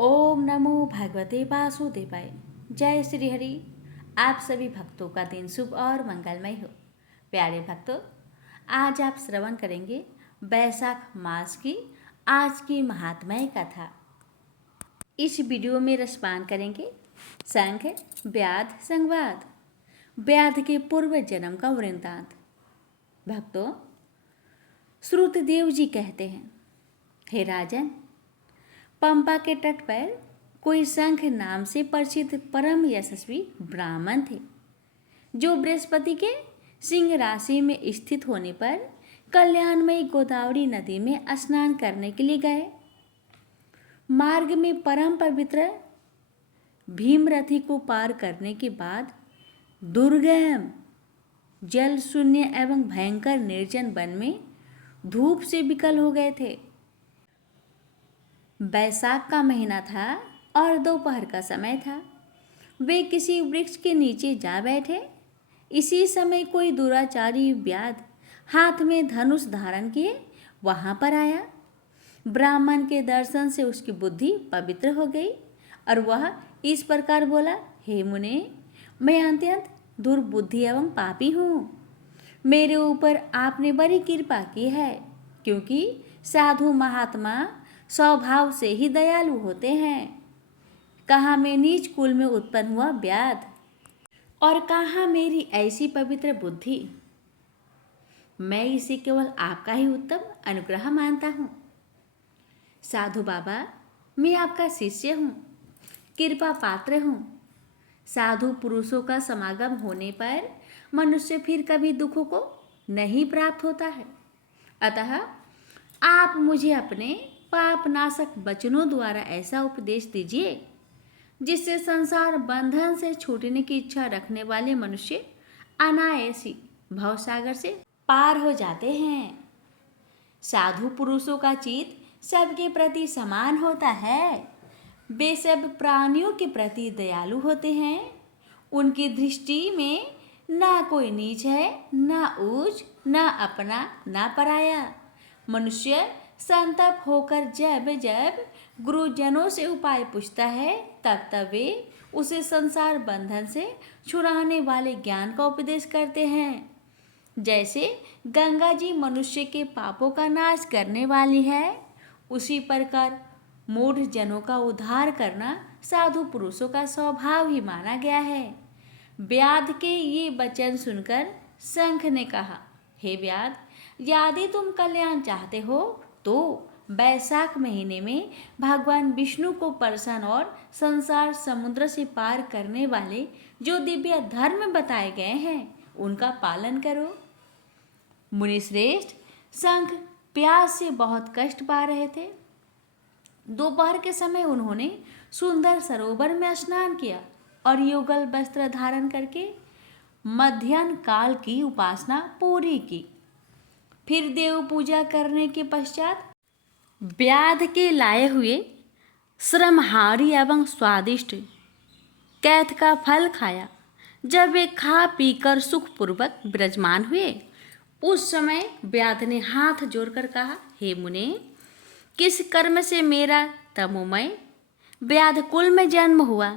ओम नमो भगवते वासुदेवाय। जय श्री हरि। आप सभी भक्तों का दिन शुभ और मंगलमय हो। प्यारे भक्तों, आज आप श्रवण करेंगे बैसाख मास की आज की महात्म्य कथा। इस वीडियो में रसपान करेंगे शंख व्याध संवाद, व्याध के पूर्व जन्म का वृंतांत। भक्तों, श्रुतदेव जी कहते हैं, हे राजन, पंपा के तट पर कोई शंख नाम से परिचित परम यशस्वी ब्राह्मण थे, जो बृहस्पति के सिंह राशि में स्थित होने पर कल्याणमयी गोदावरी नदी में स्नान करने के लिए गए। मार्ग में परम पवित्र भीमरथी को पार करने के बाद दुर्गम जल शून्य एवं भयंकर निर्जन वन में धूप से विकल हो गए थे। बैसाख का महीना था और दोपहर का समय था। वे किसी वृक्ष के नीचे जा बैठे। इसी समय कोई दुराचारी व्याध हाथ में धनुष धारण किए वहां पर आया। ब्राह्मण के दर्शन से उसकी बुद्धि पवित्र हो गई और वह इस प्रकार बोला, हे मुने, मैं अत्यंत दुर्बुद्धि एवं पापी हूँ। मेरे ऊपर आपने बड़ी कृपा की है, क्योंकि साधु महात्मा स्वभाव से ही दयालु होते हैं। कहाँ मैं नीच कुल में उत्पन्न हुआ व्याध, और कहाँ मेरी ऐसी पवित्र बुद्धि। मैं इसे केवल आपका ही उत्तम अनुग्रह मानता हूँ। साधु बाबा, मैं आपका शिष्य हूँ, कृपा पात्र हूँ। साधु पुरुषों का समागम होने पर मनुष्य फिर कभी दुखों को नहीं प्राप्त होता है। अतः आप मुझे अपने पाप नाशक वचनों द्वारा ऐसा उपदेश दीजिए जिससे संसार बंधन से छूटने की इच्छा रखने वाले मनुष्य अनायासी भवसागर से पार हो जाते हैं। साधु पुरुषों का चित्त सबके प्रति समान होता है। वे सब प्राणियों के प्रति दयालु होते हैं। उनकी दृष्टि में ना कोई नीच है, ना ऊंच, ना अपना, ना पराया। मनुष्य संतप होकर जब जब गुरुजनों से उपाय पूछता है, तब तब वे उसे संसार बंधन से छुड़ाने वाले ज्ञान का उपदेश करते हैं। जैसे गंगा जी मनुष्य के पापों का नाश करने वाली है, उसी प्रकार मूढ़ जनों का उद्धार करना साधु पुरुषों का स्वभाव ही माना गया है। व्याध के ये वचन सुनकर शंख ने कहा, हे व्याध, यदि तुम कल्याण चाहते हो तो बैसाख महीने में भगवान विष्णु को प्रसन्न और संसार समुद्र से पार करने वाले जो दिव्य धर्म बताए गए हैं, उनका पालन करो। मुनिश्रेष्ठ, शंख प्यास से बहुत कष्ट पा रहे थे। दोपहर के समय उन्होंने सुंदर सरोवर में स्नान किया और युगल वस्त्र धारण करके मध्याह्न काल की उपासना पूरी की। फिर देव पूजा करने के पश्चात व्याध के लाए हुए श्रमहारी एवं स्वादिष्ट कैथ का फल खाया। जब वे खा पीकर सुखपूर्वक विराजमान हुए, उस समय व्याध ने हाथ जोड़कर कहा, हे मुने, किस कर्म से मेरा तमोमय व्याध कुल में जन्म हुआ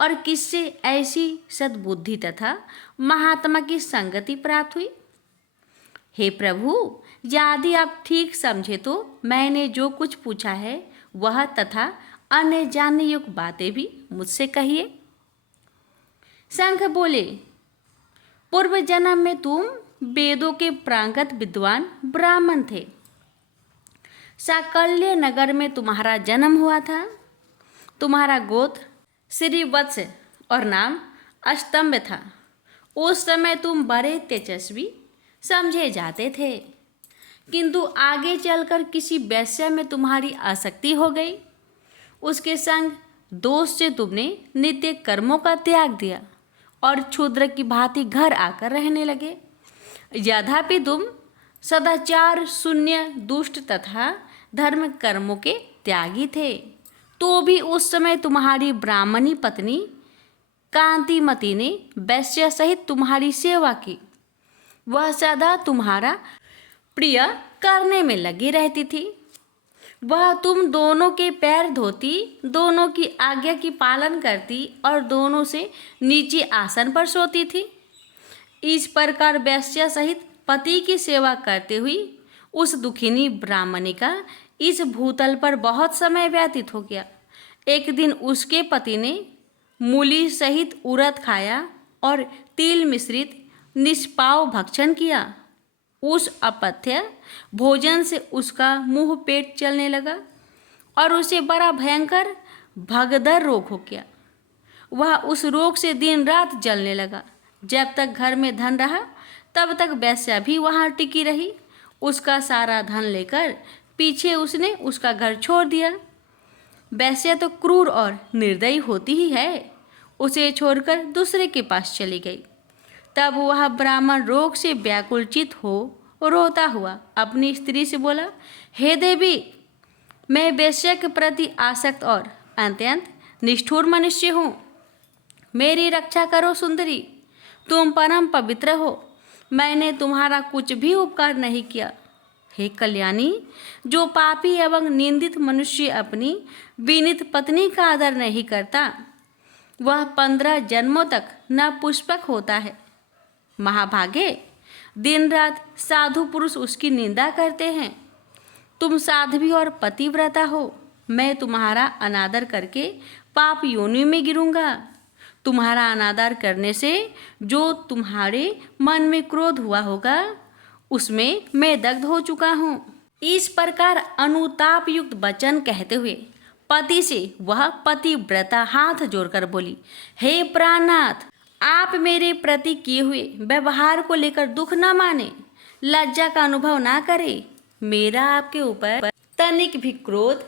और किससे ऐसी सद्बुद्धि तथा महात्मा की संगति प्राप्त हुई? हे प्रभु, यदि आप ठीक समझे तो मैंने जो कुछ पूछा है वह तथा अन्य जानने योग्य बातें भी मुझसे कहिए। शंख बोले, पूर्व जन्म में तुम वेदों के प्रांगत विद्वान ब्राह्मण थे। साकल्य नगर में तुम्हारा जन्म हुआ था। तुम्हारा गोत्र श्रीवत्स और नाम अस्तंभ था। उस समय तुम बड़े तेजस्वी समझे जाते थे, किंतु आगे चलकर किसी वैश्य में तुम्हारी आसक्ति हो गई। उसके संग दोष से तुमने नित्य कर्मों का त्याग दिया और क्षुद्र की भांति घर आकर रहने लगे। यद्यपि तुम सदाचार शून्य, दुष्ट तथा धर्म कर्मों के त्यागी थे, तो भी उस समय तुम्हारी ब्राह्मणी पत्नी कांतिमती ने वैश्य सहित तुम्हारी सेवा की। वह सदा तुम्हारा प्रिय करने में लगी रहती थी। वह तुम दोनों के पैर धोती, दोनों की आज्ञा की पालन करती और दोनों से नीचे आसन पर सोती थी। इस प्रकार वेश्या सहित पति की सेवा करते हुई उस दुखिनी ब्राह्मणी का इस भूतल पर बहुत समय व्यतीत हो गया। एक दिन उसके पति ने मूली सहित उड़द खाया और तिल मिश्रित निष्पाव भक्षण किया। उस अपथ्य भोजन से उसका मुंह पेट चलने लगा और उसे बड़ा भयंकर भगदड़ रोग हो गया। वह उस रोग से दिन रात जलने लगा। जब तक घर में धन रहा तब तक वेश्या भी वहाँ टिकी रही। उसका सारा धन लेकर पीछे उसने उसका घर छोड़ दिया। वेश्या तो क्रूर और निर्दयी होती ही है, उसे छोड़कर दूसरे के पास चली गई। तब वह ब्राह्मण रोग से व्याकुलचित हो रोता हुआ अपनी स्त्री से बोला, हे देवी, मैं वेश्या के प्रति आसक्त और अत्यंत निष्ठुर मनुष्य हूँ। मेरी रक्षा करो सुंदरी, तुम परम पवित्र हो, मैंने तुम्हारा कुछ भी उपकार नहीं किया। हे कल्याणी, जो पापी एवं निंदित मनुष्य अपनी विनीत पत्नी का आदर नहीं करता वह 15 जन्मों तक न पुष्पक होता है। महाभागे, दिन रात साधु पुरुष उसकी निंदा करते हैं। तुम साध्वी और पतिव्रता हो, मैं तुम्हारा अनादर करके पाप योनि में गिरूंगा। तुम्हारा अनादर करने से जो तुम्हारे मन में क्रोध हुआ होगा उसमें मैं दग्ध हो चुका हूँ। इस प्रकार अनुताप युक्त वचन कहते हुए पति से वह पतिव्रता हाथ जोड़कर बोली, हे प्राणनाथ, आप मेरे प्रति किए हुए व्यवहार को लेकर दुख न माने, लज्जा का अनुभव ना करें। मेरा आपके ऊपर तनिक भी क्रोध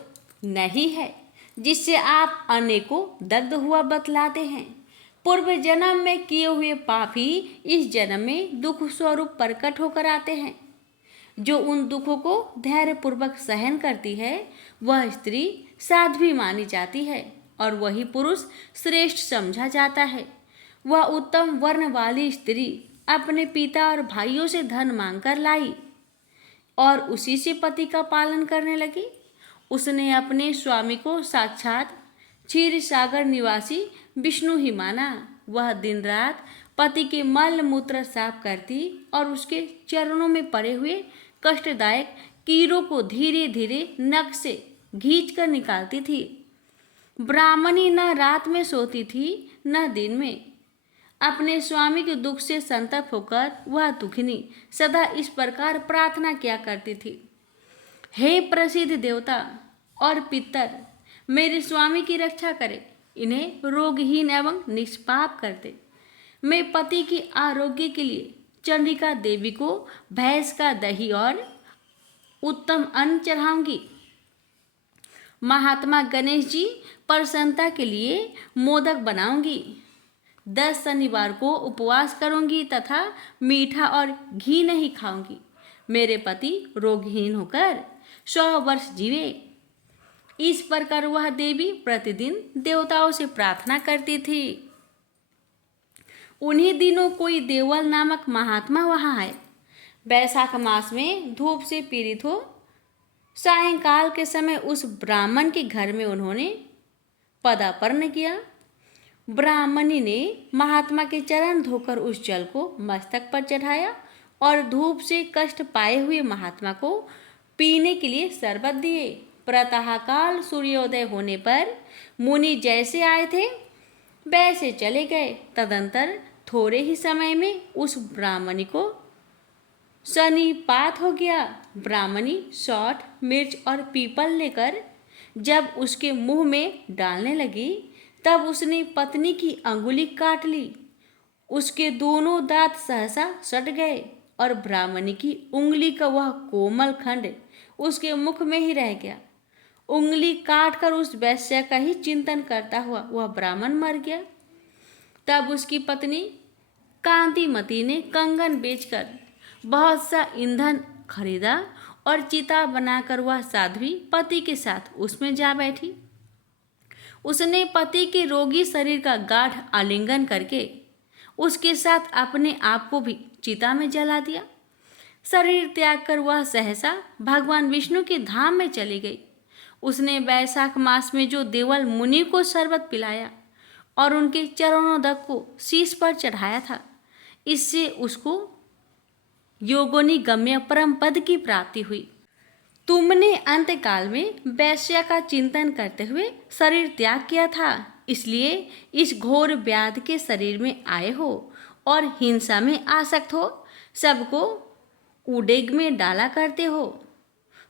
नहीं है जिससे आप अनेकों दग्ध हुआ बतलाते हैं। पूर्व जन्म में किए हुए पाप ही इस जन्म में दुख स्वरूप प्रकट होकर आते हैं। जो उन दुखों को धैर्यपूर्वक सहन करती है वह स्त्री साध्वी मानी जाती है और वही पुरुष श्रेष्ठ समझा जाता है। वह उत्तम वर्ण वाली स्त्री अपने पिता और भाइयों से धन मांगकर लाई और उसी से पति का पालन करने लगी। उसने अपने स्वामी को साक्षात क्षीर सागर निवासी विष्णु ही माना। वह दिन रात पति के मल मूत्र साफ करती और उसके चरणों में पड़े हुए कष्टदायक कीड़ों को धीरे धीरे नख से खींच कर निकालती थी। ब्राह्मणी न रात में सोती थी न दिन में। अपने स्वामी के दुख से संतप्त होकर वह दुखिनी सदा इस प्रकार प्रार्थना किया करती थी, हे प्रसिद्ध देवता और पितर, मेरे स्वामी की रक्षा करे, इन्हें रोगहीन एवं निष्पाप कर दे। मैं पति की आरोग्य के लिए चंडिका देवी को भैंस का दही और उत्तम अन्न चढ़ाऊंगी। महात्मा गणेश जी प्रसन्नता के लिए मोदक बनाऊंगी। 10 शनिवार को उपवास करूंगी तथा मीठा और घी नहीं खाऊंगी। मेरे पति रोगहीन होकर 100 वर्ष जीवे। इस प्रकार वह देवी प्रतिदिन देवताओं से प्रार्थना करती थी। उन्हीं दिनों कोई देवल नामक महात्मा वहाँ आए। वैशाख मास में धूप से पीड़ित हो सायंकाल के समय उस ब्राह्मण के घर में उन्होंने पदार्पण किया। ब्राह्मणी ने महात्मा के चरण धोकर उस जल को मस्तक पर चढ़ाया और धूप से कष्ट पाए हुए महात्मा को पीने के लिए शरबत दिए। प्रातःकाल सूर्योदय होने पर मुनि जैसे आए थे वैसे चले गए। तदंतर थोड़े ही समय में उस ब्राह्मणी को सन्निपात हो गया। ब्राह्मणी सौंठ, मिर्च और पीपल लेकर जब उसके मुंह में डालने लगी तब उसने पत्नी की अंगुली काट ली। उसके दोनों दांत सहसा सट गए और ब्राह्मणी की उंगली का वह कोमल खंड उसके मुख में ही रह गया। उंगली काटकर उस वैश्य का ही चिंतन करता हुआ वह ब्राह्मण मर गया। तब उसकी पत्नी कांतिमती ने कंगन बेचकर बहुत सा ईंधन खरीदा और चिता बनाकर वह साध्वी पति के साथ उसमें जा बैठी। उसने पति के रोगी शरीर का गाढ़ आलिंगन करके उसके साथ अपने आप को भी चिता में जला दिया। शरीर त्याग कर वह सहसा भगवान विष्णु के धाम में चली गई। उसने वैशाख मास में जो देवल मुनि को शरबत पिलाया और उनके चरणोदक को शीश पर चढ़ाया था, इससे उसको योगिनी गम्य परम पद की प्राप्ति हुई। तुमने अंतकाल में वैश्या का चिंतन करते हुए शरीर त्याग किया था, इसलिए इस घोर व्याध के शरीर में आए हो और हिंसा में आसक्त हो सबको उडेग में डाला करते हो।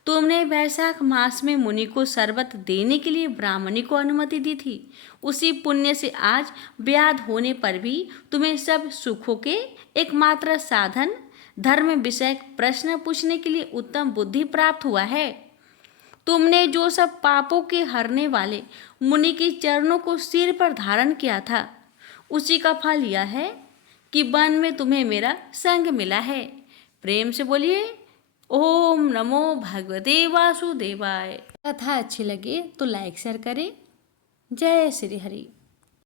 तुमने वैशाख मास में मुनि को शरबत देने के लिए ब्राह्मणी को अनुमति दी थी। उसी पुण्य से आज व्याध होने पर भी तुम्हें सब सुखों के एकमात्र साधन धर्म विषयक प्रश्न पूछने के लिए उत्तम बुद्धि प्राप्त हुआ है। तुमने जो सब पापों के हरने वाले मुनि के चरणों को सिर पर धारण किया था, उसी का फल यह है कि वन में तुम्हें मेरा संग मिला है। प्रेम से बोलिए ओम नमो भगवते वासुदेवाय। कथा अच्छी लगे तो लाइक शेयर करें। जय श्री हरि।